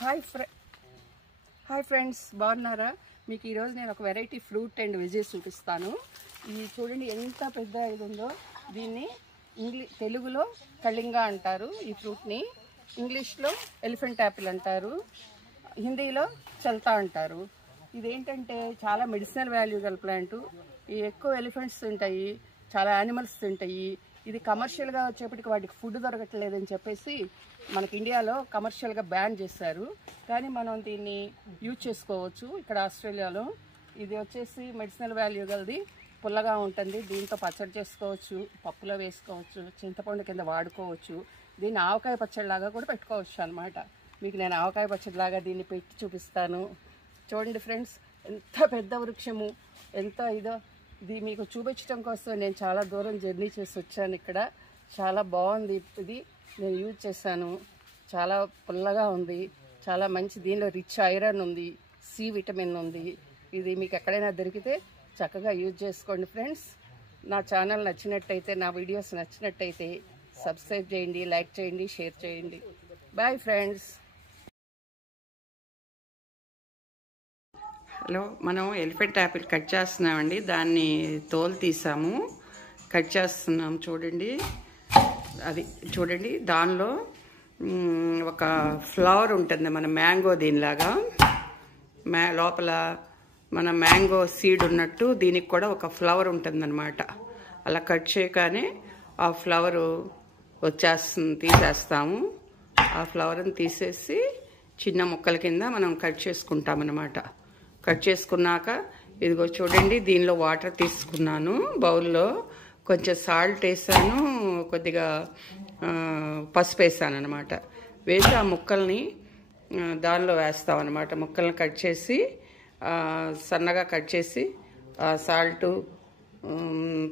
Hi friends, బాగున్నారా? మీకు ఈరోజు నేను ఒక వెరైటీ ఫ్రూట్ అండ్ వెజెస్ చూపిస్తాను. ఇది చూడండి ఎంత పెద్ద ఇది ఉందో. దీన్ని తెలుగులో కళింగా అంటారు, ఈ ఫ్రూట్ని ఇంగ్లీష్లో ఎలిఫెంట్ యాపిల్ అంటారు, హిందీలో చల్తా అంటారు. ఇదేంటంటే చాలా మెడిసినల్ వాల్యూ గల ప్లాంట్. ఈ ఎక్కువ ఎలిఫెంట్స్ తింటాయి, చాలా యానిమల్స్ తింటాయి. ఇది కమర్షియల్గా వచ్చేప్పటికి వాటికి ఫుడ్ దొరకట్లేదని చెప్పేసి మనకి ఇండియాలో కమర్షియల్గా బ్యాన్ చేశారు. కానీ మనం దీన్ని యూజ్ చేసుకోవచ్చు ఇక్కడ ఆస్ట్రేలియాలో. ఇది వచ్చేసి మెడిసినల్ వాల్యూ గలది, పుల్లగా ఉంటుంది. దీంతో పచ్చడి చేసుకోవచ్చు, పప్పులో వేసుకోవచ్చు, చింతపండు కింద వాడుకోవచ్చు. దీన్ని ఆవకాయ పచ్చడిలాగా కూడా పెట్టుకోవచ్చు అనమాట. మీకు నేను ఆవకాయ పచ్చడిలాగా దీన్ని పెట్టి చూపిస్తాను. చూడండి ఫ్రెండ్స్, ఎంత పెద్ద వృక్షము, ఎంత ఇదో. ఇది మీకు చూపించడం కోసం నేను చాలా దూరం జర్నీ చేసి వచ్చాను. ఇక్కడ చాలా బాగుంది. ఇది నేను యూజ్ చేశాను, చాలా పుల్లగా ఉంది, చాలా మంచి. దీనిలో రిచ్ ఐరన్ ఉంది, సి విటమిన్ ఉంది. ఇది మీకు ఎక్కడైనా దొరికితే చక్కగా యూజ్ చేసుకోండి ఫ్రెండ్స్. నా ఛానల్ నచ్చినట్టయితే, నా వీడియోస్ నచ్చినట్టయితే సబ్స్క్రైబ్ చేయండి, లైక్ చేయండి, షేర్ చేయండి. Bye friends. హలో, మనం ఎలిఫెంట్ యాపిల్ కట్ చేస్తున్నామండి. దాన్ని తోలు తీసాము, కట్ చేస్తున్నాం. చూడండి, అది చూడండి. దానిలో ఒక ఫ్లవర్ ఉంటుంది, మన మ్యాంగో దీనిలాగా. లోపల మన మ్యాంగో సీడ్ ఉన్నట్టు దీనికి కూడా ఒక ఫ్లవర్ ఉంటుందన్నమాట. అలా కట్ చేయగానే ఆ ఫ్లవరు వచ్చేస్తుంది, తీసేస్తాము. ఆ ఫ్లవర్ని తీసేసి చిన్న ముక్కల కింద మనం కట్ చేసుకుంటామన్నమాట. కట్ చేసుకున్నాక ఇదిగో చూడండి, దీనిలో వాటర్ తీసుకున్నాను, బౌల్లో కొంచెం సాల్ట్ వేసాను, కొద్దిగా పసుపు వేసాను అనమాట. వేసి ఆ ముక్కల్ని దానిలో వేస్తాం అనమాట. ముక్కల్ని కట్ చేసి సన్నగా కట్ చేసి సాల్టు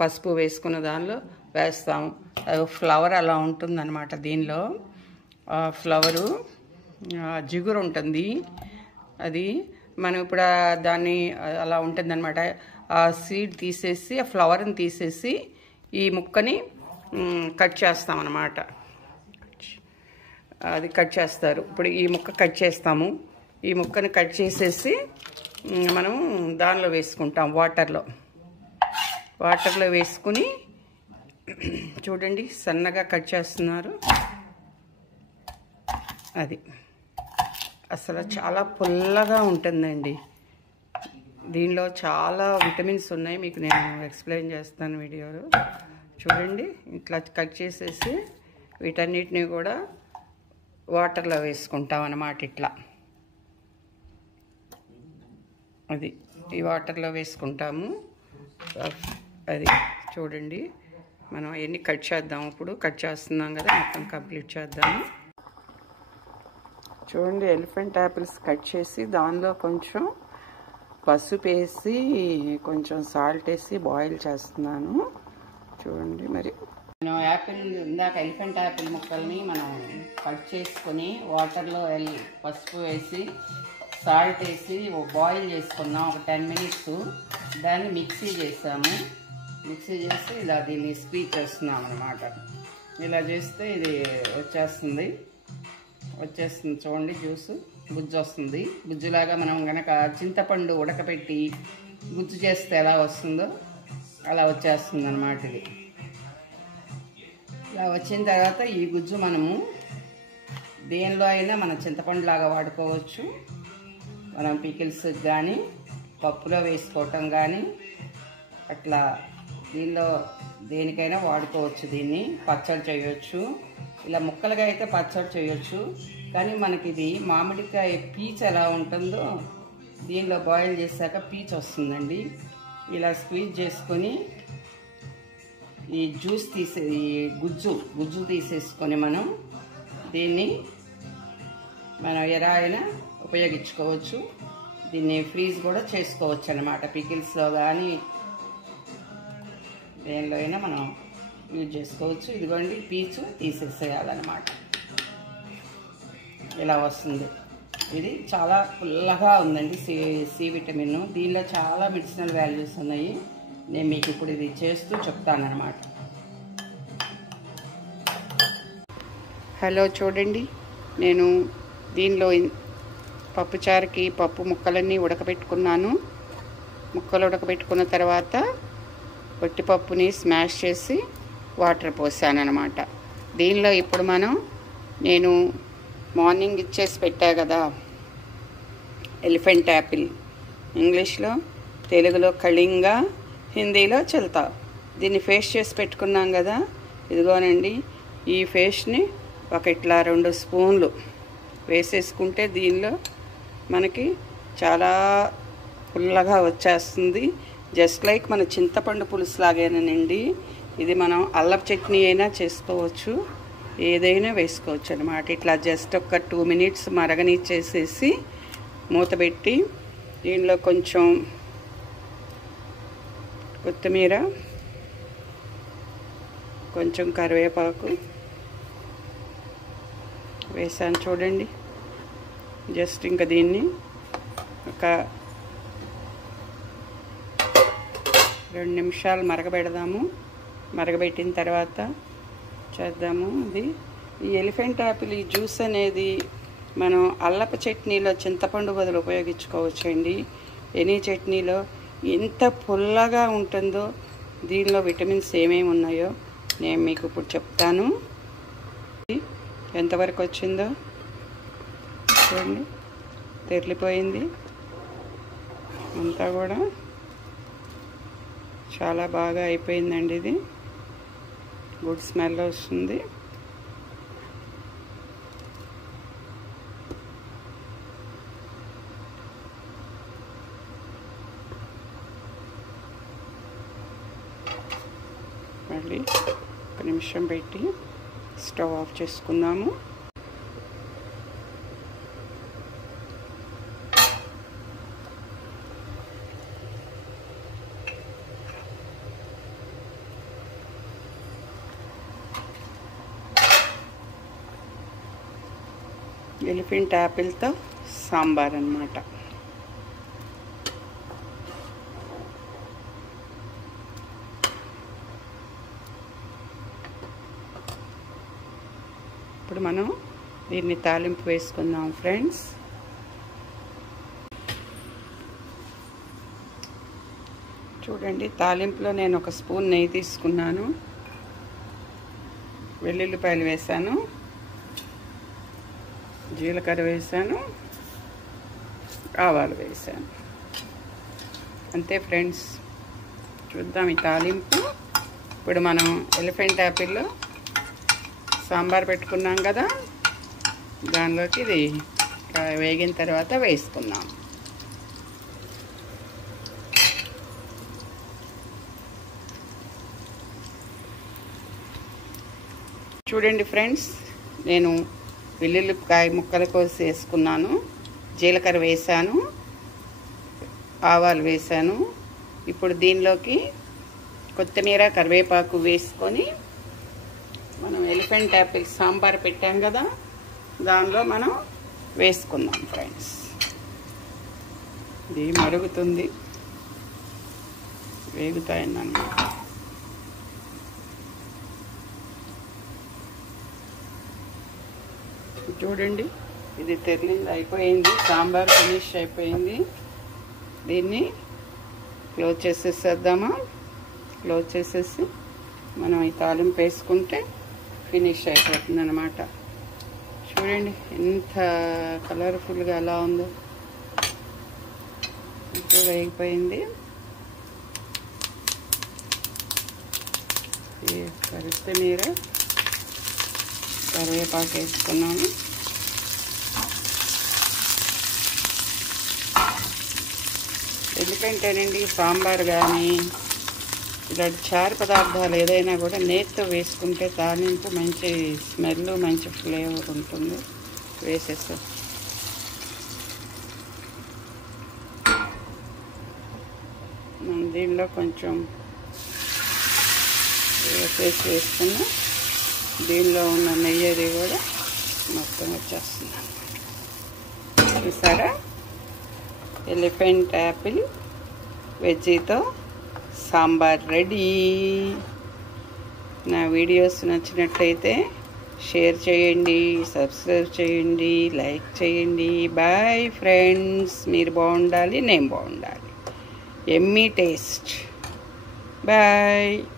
పసుపు వేసుకున్న దానిలో వేస్తాము. ఫ్లవర్ అలా ఉంటుందన్నమాట. దీనిలో ఫ్లవరు జిగురు ఉంటుంది. అది మనం ఇప్పుడు దాన్ని అలా ఉంటుందన్నమాట. ఆ సీడ్ తీసేసి, ఆ ఫ్లవర్ని తీసేసి ఈ ముక్కని కట్ చేస్తామన్నమాట. అది కట్ చేస్తారు. ఇప్పుడు ఈ ముక్క కట్ చేస్తాము. ఈ ముక్కని కట్ చేసేసి మనం దానిలో వేసుకుంటాం, వాటర్లో వేసుకుని చూడండి సన్నగా కట్ చేస్తున్నారు. అది అసలు చాలా పుల్లగా ఉంటుందండి. దీనిలో చాలా విటమిన్స్ ఉన్నాయి, మీకు నేను ఎక్స్ప్లెయిన్ చేస్తాను వీడియోలో. చూడండి, ఇట్లా కట్ చేసేసి వీటన్నిటిని కూడా వాటర్లో వేసుకుంటాం అన్నమాట. ఇట్లా అది ఈ వాటర్లో వేసుకుంటాము. అది చూడండి, మనం అవన్నీ కట్ చేద్దాం. ఇప్పుడు కట్ చేస్తున్నాం కదా, మొత్తం కంప్లీట్ చేద్దాము. చూడండి, ఎలిఫెంట్ యాపిల్స్ కట్ చేసి దానిలో కొంచెం పసుపు వేసి కొంచెం సాల్ట్ వేసి బాయిల్ చేస్తున్నాను. చూడండి, మరి మనం యాపిల్ ఇందాక ఎలిఫెంట్ యాపిల్ ముక్కల్ని మనం కట్ చేసుకొని వాటర్లో పసుపు వేసి సాల్ట్ వేసి బాయిల్ చేసుకున్నాం ఒక 10 మినిట్స్. దాన్ని మిక్సీ చేసాము. మిక్సీ చేసి ఇలా దీన్ని స్క్వీజ్ చేస్తున్నాం అన్నమాట. ఇలా చేస్తే ఇది వచ్చేస్తుంది. చూడండి, జ్యూసు గుజ్జు వస్తుంది. గుజ్జులాగా మనం కనుక చింతపండు ఉడకపెట్టి గుజ్జు చేస్తే ఎలా వస్తుందో అలా వచ్చేస్తుంది అన్నమాట. ఇది ఇలా వచ్చిన తర్వాత ఈ గుజ్జు మనము దేనిలో అయినా మన చింతపండు లాగా వాడుకోవచ్చు. మనం పికిల్స్ కానీ పప్పులో వేసుకోవటం కానీ అట్లా దీనిలో దేనికైనా వాడుకోవచ్చు. దీన్ని పచ్చడి చేయొచ్చు. ఇలా ముక్కలుగా అయితే పచ్చడి చేయొచ్చు. కానీ మనకి ఇది మామిడికాయ పీచు ఎలా ఉంటుందో దీనిలో బాయిల్ చేశాక పీచు వస్తుందండి. ఇలా స్క్వీజ్ చేసుకొని ఈ జ్యూస్ ఈ గుజ్జు తీసేసుకొని మనం దీన్ని ఎలా అయినా ఉపయోగించుకోవచ్చు. దీన్ని ఫ్రీజ్ కూడా చేసుకోవచ్చు అన్నమాట. పికిల్స్లో కానీ దేనిలో అయినా మనం యూజ్ చేసుకోవచ్చు. ఇదిగోండి, పీచు తీసేసేయాలన్నమాట. ఇలా వస్తుంది. ఇది చాలా పుల్లగా ఉందండి, సి విటమిన్. దీనిలో చాలా మెడిసినల్ వాల్యూస్ ఉన్నాయి. నేను మీకు ఇప్పుడు ఇది చేస్తూ చెప్తానన్నమాట. హలో చూడండి, నేను దీనిలో పప్పుచారుకి పప్పు ముక్కలన్నీ ఉడకబెట్టుకున్నాను. ముక్కలు ఉడకబెట్టుకున్న తర్వాత పొట్టిపప్పుని స్మాష్ చేసి వాటర్ పోసాను అన్నమాట. దీనిలో ఇప్పుడు నేను మార్నింగ్ ఇచ్చేసి పెట్టా కదా ఎలిఫెంట్ యాపిల్, ఇంగ్లీష్లో, తెలుగులో కళింగ, హిందీలో చిల్తా. దీన్ని పేస్ట్ చేసి పెట్టుకున్నాం కదా, ఇదిగోనండి. ఈ పేస్ట్ని ఇట్లా 2 స్పూన్లు వేసేసుకుంటే దీనిలో మనకి చాలా పుల్లగా వచ్చేస్తుంది. జస్ట్ లైక్ మన చింతపండు పులుసు లాగేనండి. ఇది మనం అల్లపు చట్నీ అయినా చేసుకోవచ్చు, ఏదైనా వేసుకోవచ్చు అన్నమాట. ఇట్లా జస్ట్ ఒక 2 మినిట్స్ మరగనిచ్చేసేసి మూత పెట్టి దీనిలో కొంచెం కొత్తిమీర, కొంచెం కరివేపాకు వేసాను చూడండి. జస్ట్ ఇంకా దీన్ని ఒక 2 నిమిషాలు మరగబెడదాము. మరగబెట్టిన తర్వాత చేద్దాము. ఈ ఎలిఫెంట్ యాపిల్ ఈ జ్యూస్ అనేది మనం అల్లపు చట్నీలో చింతపండు బదులు ఉపయోగించుకోవచ్చండి. ఎనీ చట్నీలో ఎంత పుల్లగా ఉంటుందో, దీనిలో విటమిన్స్ ఏమేమి ఉన్నాయో నేను మీకు ఇప్పుడు చెప్తాను. ఎంతవరకు వచ్చిందో చూడండి, తెరిలిపోయింది అంతా కూడా. చాలా బాగా అయిపోయిందండి. ఇది గుడ్ స్మెల్ వస్తుంది. మళ్ళీ 1 నిమిషం పెట్టి స్టవ్ ఆఫ్ చేసుకుందాము. ఎలిఫెంట్ యాపిల్తో సాంబార్ అన్నమాట. ఇప్పుడు మనం దీన్ని తాలింపు వేసుకుందాం ఫ్రెండ్స్. చూడండి, తాలింపులో నేను 1 స్పూన్ నెయ్యి తీసుకున్నాను, వెల్లుల్లిపాయలు వేసాను, జీలకర్ర వేసాను, ఆవాలు వేసాను. అంతే ఫ్రెండ్స్. చూద్దాం ఈ తాలింపు. ఇప్పుడు మనం ఎలిఫెంట్ యాపిల్లో సాంబార్ పెట్టుకున్నాం కదా, దానిలోకి ఇది వేగిన తర్వాత వేసుకుందాం. చూడండి ఫ్రెండ్స్, నేను వెల్లుల్లిపాయ ముక్కలు కోసి వేసుకున్నాను, జీలకర్ర వేసాను, ఆవాలు వేసాను. ఇప్పుడు దీనిలోకి కొత్తిమీర, కరివేపాకు వేసుకొని మనం ఎలిఫెంట్ యాపిల్ సాంబార్ పెట్టాం కదా, దానిలో మనం వేసుకుందాం ఫ్రెండ్స్. ఇది మరుగుతుంది, వేగుతాయన్నమాట. చూడండి, ఇది తెరలింది, అయిపోయింది. సాంబార్ ఫినిష్ అయిపోయింది. దీన్ని క్లోజ్ చేసేసేద్దామా? క్లోజ్ చేసేసి మనం ఈ తాలింపు వేసుకుంటే ఫినిష్ అయిపోతుంది అన్నమాట. చూడండి ఎంత కలర్ఫుల్గా ఎలా ఉందో. ఇంకా వేగిపోయింది. కొత్తిమీర, కరివేపాకు వేసుకున్నాను. ఎందుకంటేనండి సాంబార్ కానీ ఇలాంటి చారు పదార్థాలు ఏదైనా కూడా నేతితో వేసుకుంటే తాలింపు మంచి స్మెల్, మంచి ఫ్లేవర్ ఉంటుంది. వేసేస్తాం. దీనిలో కొంచెం వేసుకున్న దీనిలో ఉన్న నెయ్యి అది కూడా మొత్తం వచ్చేస్తుంది. చూసారా, ఎలిఫెంట్ యాపిల్ వెజ్జీతో సాంబార్ రెడీ. నా వీడియోస్ నచ్చినట్లయితే షేర్ చేయండి, సబ్స్క్రైబ్ చేయండి, లైక్ చేయండి. Bye friends. మీరు బాగుండాలి, నేను బాగుండాలి. Emmy taste. బాయ్.